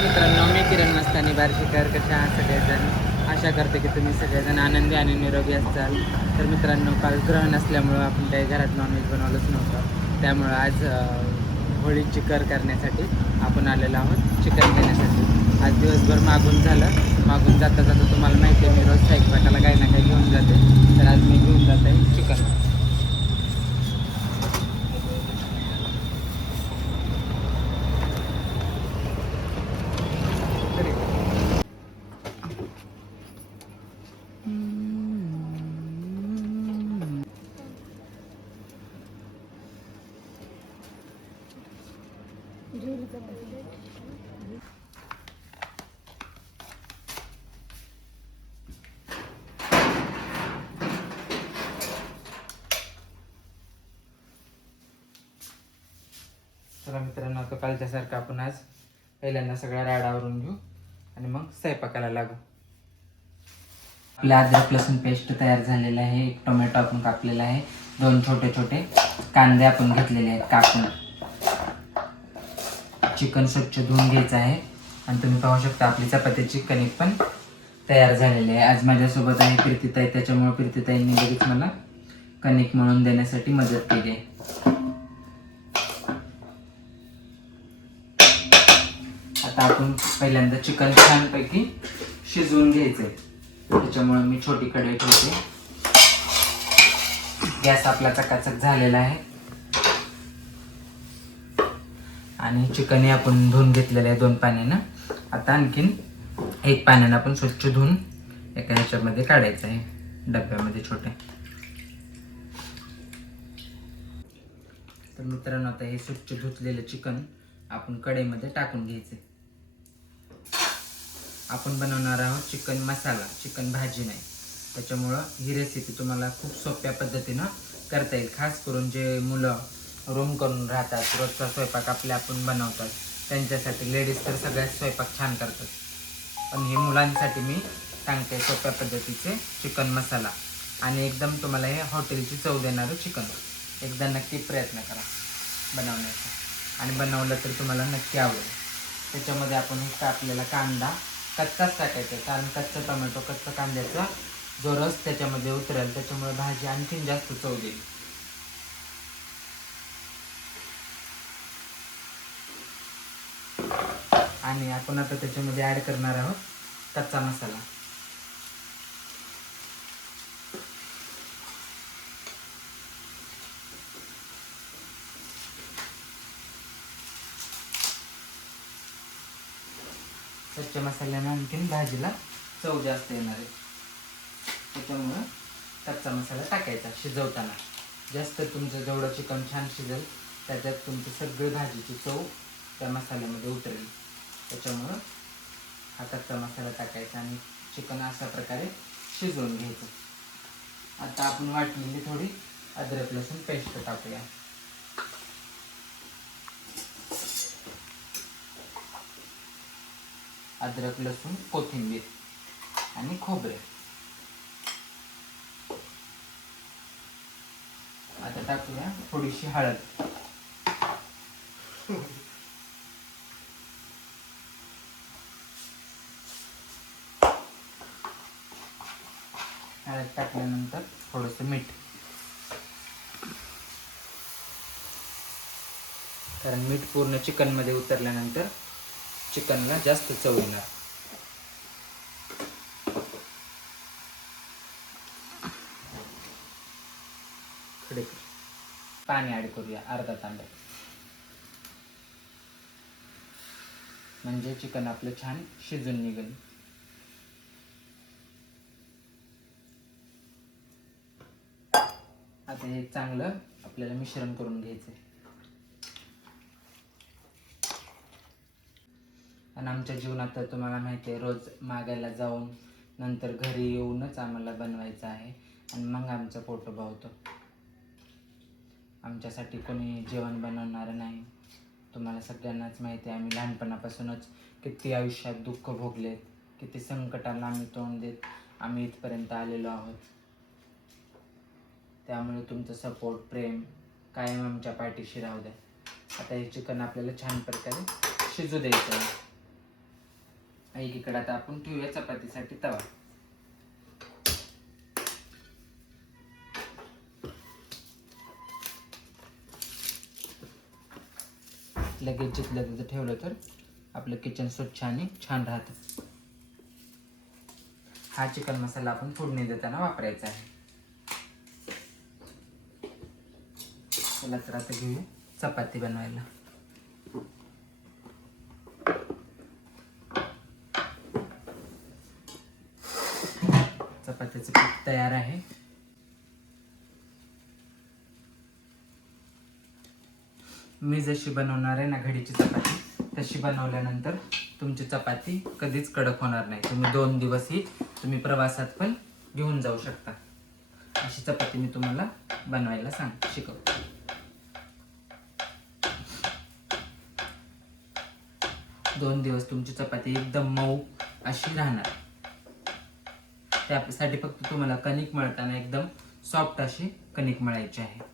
मित्रांनो, मी किरण मस्तानी बार्शीकर. कशा आहात सगळेजण? आशा करते की तुम्ही सगळेजण आनंदी आणि निरोगी असाल. तर मित्रांनो, काल ग्रहण असल्यामुळं आपण काही घरात नॉनव्हेज बनवलंच नव्हतं. त्यामुळं आज होळीची कर करण्यासाठी आपण आलेलो आहोत चिकन घेण्यासाठी. आज दिवसभर मागून झालं. मागून जाता जाता तुम्हाला माहिती आहे मी रोज स्वयंपाकाला काही ना काही घेऊन जाते. तर आज मी घेऊन जात आहे चिकन. चला मित्रांनो, आता कालच्यासारखं आपण आज पहिल्यांदा सगळ्या राडावरून घेऊ आणि मग स्वयंपाकाला लागू. आपला अद्रक लसूण पेस्ट तयार झालेला आहे. एक टोमॅटो आपण कापलेला आहे. 2 छोटे छोटे कांदे आपण घेतलेले आहेत कापून. चिकन स्वच्छ धुवून घ्यायचं आहे. आणि तुम्ही पाहू शकता आपली चपात्याची कणिक पण तयार झालेली आहे. आज माझ्यासोबत आहे प्रीतीताई, त्याच्यामुळे प्रीतीताईंनी लगेच मला कणिक मळून देण्यासाठी मदत केली आहे. आता आपण पहिल्यांदा चिकन छानपैकी शिजवून घ्यायचंय. त्याच्यामुळे मी छोटी कढई ठेवते. गॅस आपला चकाचक झालेला आहे आणि चिकन हे आपण धुवून घेतलेलं आहे 2 पाण्यानं. आता आणखीन 1 पाण्यानं आपण स्वच्छ धुवून एका ह्याच्यामध्ये काढायचं आहे, डब्यामध्ये छोट्या. तर मित्रांनो, आता हे स्वच्छ धुतलेलं चिकन आपण कढईमध्ये टाकून घ्यायचे. आपण बनवणार आहोत चिकन मसाला, चिकन भाजी नाही. त्याच्यामुळं ही रेसिपी तुम्हाला खूप सोप्या पद्धतीनं करता येईल. खास करून जे मुलं रूम करून राहतात, रोजचा स्वयंपाक आपण बनवतात, त्यांच्यासाठी. लेडीज तर सगळ्यात स्वयंपाक छान करतात, पण हे मुलांसाठी मी सांगते सोप्या पद्धतीचे चिकन मसाला. आणि एकदम तुम्हाला हे हॉटेलची चव देणारं चिकन. एकदा नक्की प्रयत्न करा बनवण्याचा, आणि बनवलं तर तुम्हाला नक्की आवडेल. त्याच्यामध्ये आपण हे कापलेला कांदा कच्चाच टाकायचा, कारण कच्चा टोमॅटो, कच्चा कांद्याचा जो रस त्याच्यामध्ये उतरेल, त्याच्यामुळे भाजी आणखीन जास्त चव देईल. आणि आपण आता त्याच्यामध्ये ॲड करणार आहोत कच्चा मसाला. कच्च्या मसाल्याने आणखीन भाजीला चव जास्त येणार आहे. त्याच्यामुळं कच्चा मसाला टाकायचा शिजवताना. जास्त तुमचं जेवढं चिकन छान शिजेल, त्याच्यात तुमची सगळी भाजीची चव त्या मसाल्यामध्ये उतरेल. त्याच्यामुळं हा कच्चा मसाला टाकायचा आणि चिकन अशा प्रकारे शिजवून घ्यायचं. आता आपण वाटलेली थोडी अद्रक लसूण पेस्ट टाकूया. अद्रक लसूण, कोथिंबीर आणि खोबरे. आता टाकूया थोडीशी हळद. हळद टाकल्यानंतर थोडंसं मीठ, कारण मीठ पूर्ण चिकनमध्ये उतरल्यानंतर चिकनला जास्त चव येणार. पाणी ॲड करूया अर्धा तांब्या, म्हणजे चिकन आपलं छान शिजून निघेल. आता हे चांगलं आपल्याला मिश्रण करून घ्यायचं. आणि आमच्या जीवनात तर तुम्हाला माहिती आहे, रोज मागायला जाऊन नंतर घरी येऊनच आम्हाला बनवायचं आहे, आणि मग आमचा पोट भावतो. आमच्यासाठी कोणी जेवण बनवणारं नाही. तुम्हाला सगळ्यांनाच माहिती आहे, आम्ही लहानपणापासूनच किती आयुष्यात दुःख भोगलेत, किती संकटांना आम्ही तोंड देत आम्ही इथपर्यंत आलेलो आहोत. त्यामुळे तुमचं सपोर्ट, प्रेम कायम आमच्या पाठीशी राहू द्या. आता हे चिकन आपल्याला छान प्रकारे शिजू द्यायचं आहे. एकीकडे आता आपण ठेवूया चपातीसाठी तवा. लगेच जिथलं तिथं ठेवलं तर आपलं किचन स्वच्छ आणि छान राहतं. हा चिकन मसाला आपण फोडणी देताना वापरायचा आहे. चला तर आता घेऊया चपाती बनवायला. चपातीचं पीठ तयार आहे. मी जशी बनवणार आहे ना घडीची चपाती, तशी बनवल्यानंतर तुमची चपाती कधीच कडक होणार नाही. तुम्ही 2 दिवसही तुम्ही प्रवासात पण घेऊन जाऊ शकता. अशी चपाती मी तुम्हाला बनवायला शिकवतो. दोन दिवस तुमची चपाती एकदम मऊ अशी राहणार. त्यासाठी फक्त तुम्हाला कणिक मळताना एकदम सॉफ्ट अशी कणिक मळायची आहे.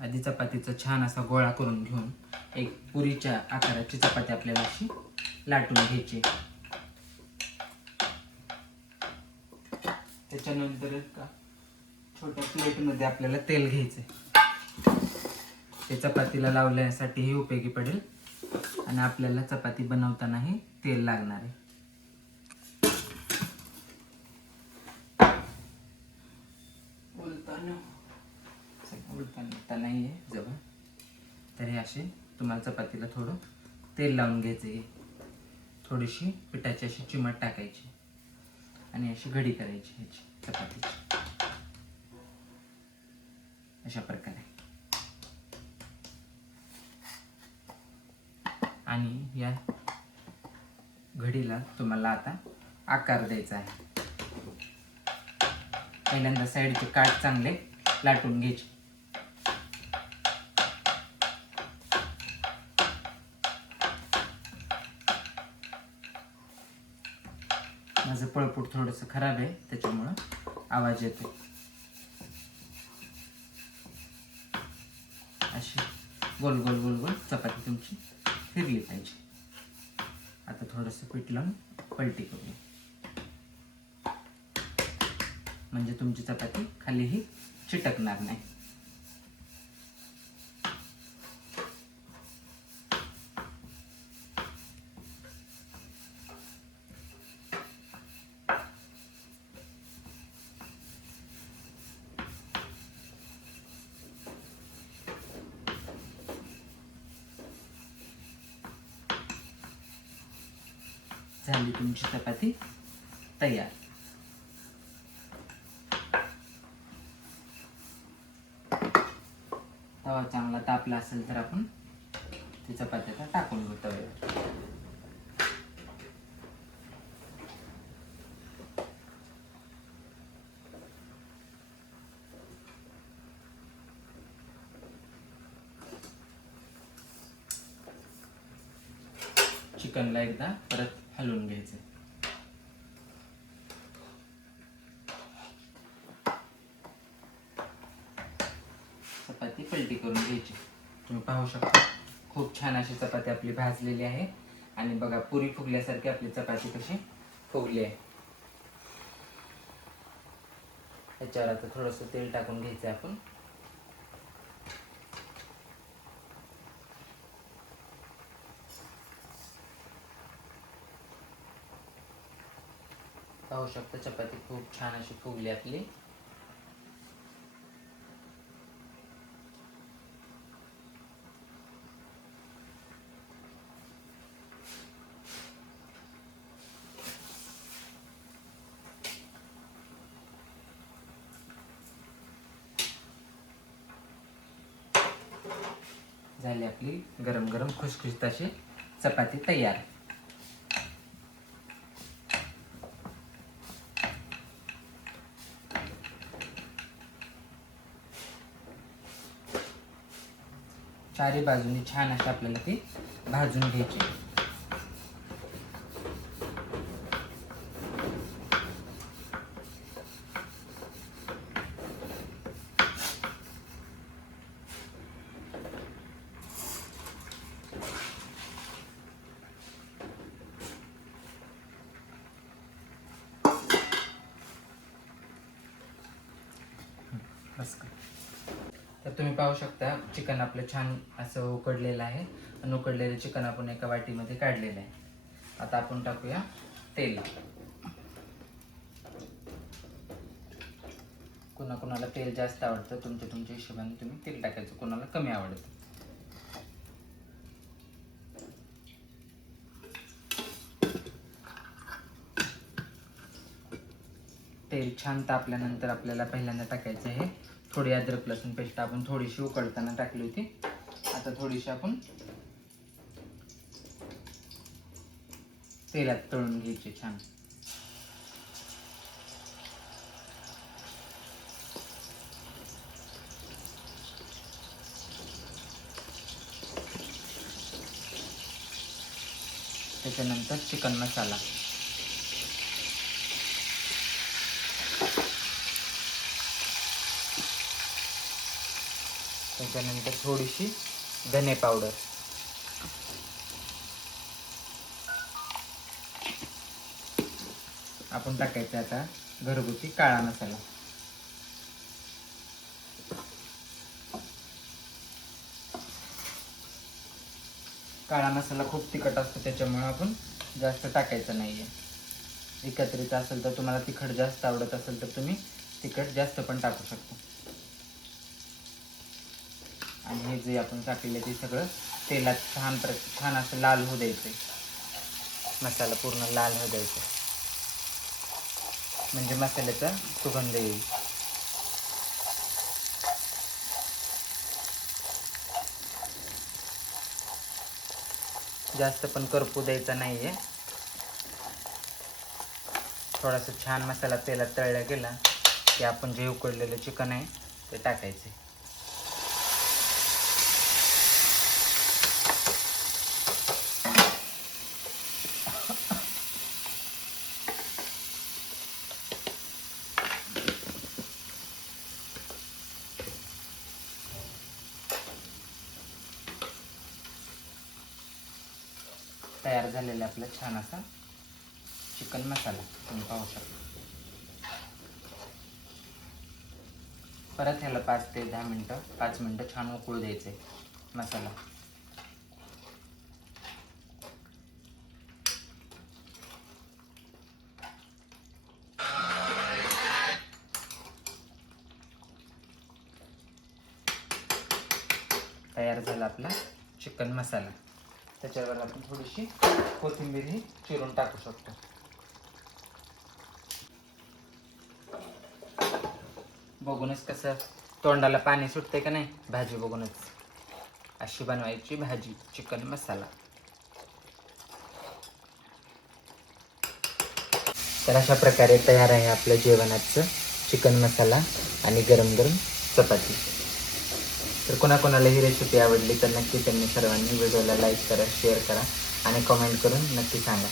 आधी चपातीचा छान असा गोळा करून घेऊन एक पुरीच्या आकाराची चपाती आपल्याला अशी लाटून घ्यायची. त्याच्यानंतर एका छोट्या प्लेटमध्ये आपल्याला तेल घ्यायचंय. ते चपातीला लावण्यासाठीही उपयोगी पडेल आणि आपल्याला चपाती बनवतानाही तेल लागणार आहे. उलटा नाही आहे जवळ, तर हे असे तुम्हाला चपातीला थोडं तेल लावून घ्यायचं. थोडीशी पिठाची अशी चिमट टाकायची आणि अशी घडी करायची ह्याची चपातीची अशा प्रकारे. आणि या घडीला तुम्हाला आता आकार द्यायचा आहे. पहिल्यांदा साईडचे काठ चांगले लाटून घ्यायचे. माझं पळपूट थोडंसं खराब आहे, त्याच्यामुळं आवाज येतो. अशी गोल गोल गोल गोल चपाती तुमची फिरली पाहिजे. आता थोडंसं पीठ लावून पलटी करूया, म्हणजे तुमची चपाती खालीही चिटकणार नाही. झाली तुमची चपाती तयार. तवा चांगला तापला असेल तर आपण ती चपाती आता टाकून घेऊ तव्यावर. चिकनला एकदा परत हलवून घ्यायचं. चपाती पलटी करून घ्यायची. तुम्ही पाहू शकता खूप छान अशी चपाती आपली भाजलेली आहे. आणि बघा पुरी फुगल्यासारखी आपली चपाती कशी फुगली आहे. त्याच्यावर आता थोडंसं तेल टाकून घ्यायचं आपण. पाहू शकता चपाती खूप छान अशी फुगली आपली. झाली आपली गरम गरम खुसखुशीत अशी चपाती तयार. चारी बाजूनी छान अशी आपल्याला ती भाजून घ्यायची. तर तुम्ही पाहू शकता चिकन आपलं छान असं उकडलेलं आहे आणि उकडलेलं चिकन आपण एका वाटीमध्ये काढलेलं आहे. आता आपण टाकूया तेल. कुणाला तेल जास्त आवडतं, तुमच्या हिशोबाने तुम्ही तेल टाकायचं, कुणाला कमी आवडतं. तेल छान तापल्यानंतर आपल्याला पहिल्यांदा टाकायचं आहे थोडी अद्रक लसूण पेस्ट. आपण थोडीशी उकडताना टाकली होती, आता थोडीशी आपण तेलात तळून घ्यायची छान. त्याच्यानंतर चिकन मसाला, त्याच्यानंतर थोडीशी धने पावडर, आपण टाकायचं आता घरगुती काळा मसाला. काळा मसाला खूप तिखट असतो, त्याच्यामुळे आपण जास्त टाकायचं नाही आहे. एकत्रित असेल तर तुम्हाला तिखट जास्त आवडत असेल तर तुम्ही तिखट जास्त पण टाकू शकता. आणि हे जे आपण टाकलेलं ते सगळं तेलात छान असं लाल होऊ द्यायचं. मसाला पूर्ण लाल होऊ द्यायचा, म्हणजे मसाल्याचा सुगंध येईल. जास्त पण करपू द्यायचा नाही आहे. थोडासा छान मसाला तेलात तळला गेला की आपण जे उकडलेलं चिकन आहे ते टाकायचे. तयार झालेला आपला छान असा चिकन मसाला तुम्ही पाहू शकता. परत ह्याला 5 ते 5 मिनटं छान उकळू द्यायचे मसाला. तयार झाला आपला चिकन मसाला. त्याच्यावर आपण थोडीशी कोथिंबीर ही चिरून टाकू शकतो. बघूनच कसं तोंडाला पाणी सुटते का नाही भाजी बघूनच. अशी बनवायची भाजी चिकन मसाला. तर अशा प्रकारे तयार आहे आपलं जेवणाचं चिकन मसाला आणि गरम गरम चपाती. तर कोणाकोणाला ही रेसिपी आवडली तर नक्की त्यांनी सर्वांनी व्हिडिओला लाईक करा, शेअर करा आणि कमेंट करून नक्की सांगा.